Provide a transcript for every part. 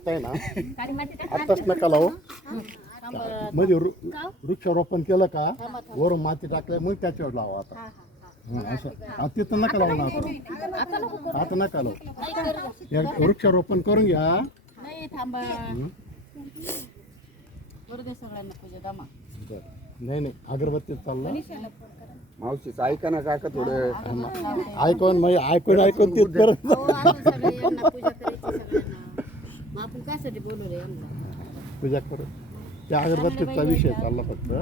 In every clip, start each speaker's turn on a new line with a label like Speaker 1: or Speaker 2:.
Speaker 1: आता आहे ना. आत्ताच नका लावू. मध्ये वृ- वृक्षारोपण केलं का वरून माती टाकल्या मग त्याच्यावर लावा आता. हं, असं. आता तिथं नका लावू ना आता आता नका लावू. एक वृक्षारोपण करून घ्या.
Speaker 2: नाही थांबा करू दे सगळ्यांना पूजा दमा.
Speaker 1: बरं. नाही नाही. अगरबत्ती चाललं.
Speaker 3: मावशीच ऐका ना काका थोडं.
Speaker 1: ऐकून मग ऐकून ऐकून तीच करत
Speaker 2: पूजा बोलवले
Speaker 1: करू. त्या अगरबत्तीचा विषय चालला फक्त.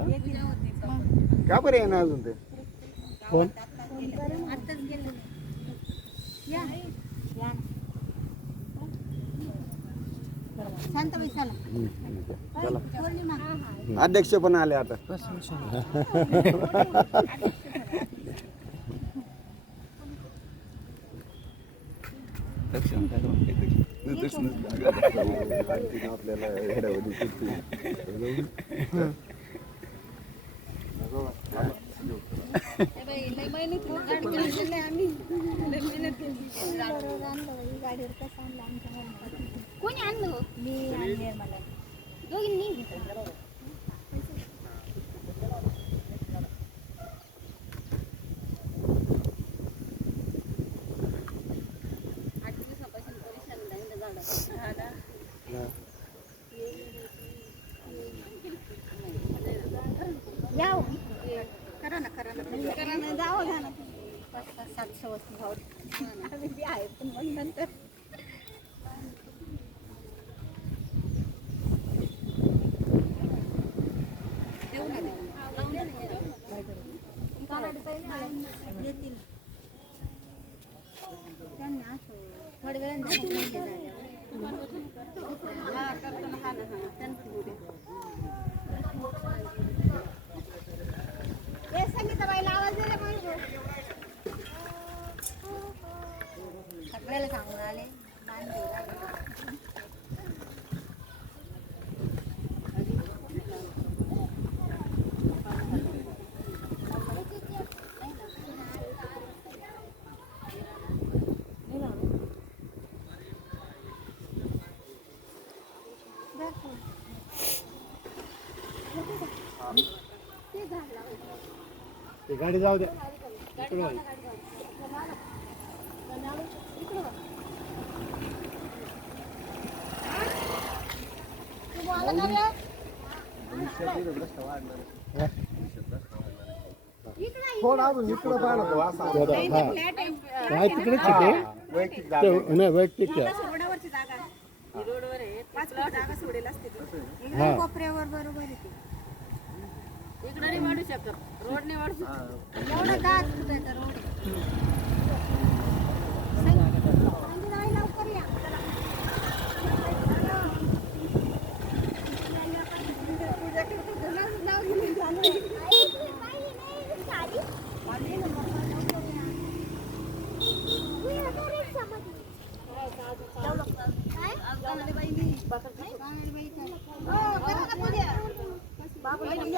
Speaker 3: का बरं येणार अजून ते?
Speaker 1: कोण
Speaker 2: आत्ताच गेले. या. या. शांताबाई चला.
Speaker 1: चला.
Speaker 2: पौर्णिमा.
Speaker 3: अध्यक्ष पण आले आता.
Speaker 2: कोणी आणलं मी आणले मला. दोघींनी या हो. करा ना करा ना करा ना जावं घ्या ना पाच पाच सातशे वस्तू भाव आम्ही बी आहे पण मग नंतर देऊ ना देऊ ना. लावून द्या ना. देतील. त्यांना असं थोड्या वेळाने दाखवून. हा, करतो ना. हा ना, हा ना. त्यांचं सगळ्याला सांगून आले मान देऊ लागले.
Speaker 1: ते गाडी जाऊ द्या इकडं वळ.
Speaker 3: थोडं अजून इकडं पाहिलं वास आला.
Speaker 1: तिकडेच आहे ते?
Speaker 3: वैयक्तिक
Speaker 1: ते नाही वैयक्तिक आहे.
Speaker 2: जागा पाच फूट जागा सोडेल असते ती.
Speaker 1: हा
Speaker 2: कोपऱ्यावर बरोबर आहे ती नाही वाढू शकत रोड नाही वाढू शकत एवढा दहा फुटाचा रोड आहे संगीताबाई, लवकर या. पूजा करतो, घरात लावली नाही या बाईला सुरू करायचं आहे आपल्याला हा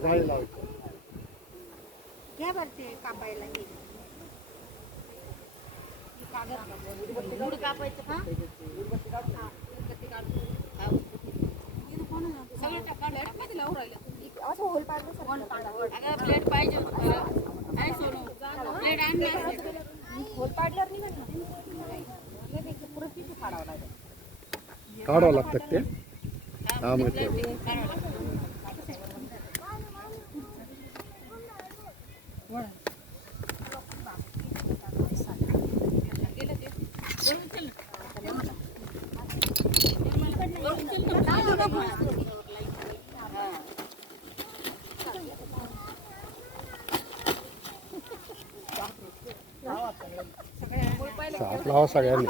Speaker 1: गाडी लावायची
Speaker 2: घ्या बरं ते कापायला हे. हे कागद गुड कापायचं हा? हा, उदबत्ती काढतो. हा. सगळं टाका, प्लेटमध्ये लावून राहिलं. होल पाडा. अगं, प्लेट पाहिजे होतं मला. काय सोडू? प्लेट आणली असती.
Speaker 1: काढावं लागतात ते हा मग ते
Speaker 2: प्लेट काढावं लागतं. गेलं ते. जेवण साप सात लावा सगळ्यांनी.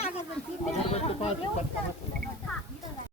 Speaker 2: अगरबत्ती पाहा,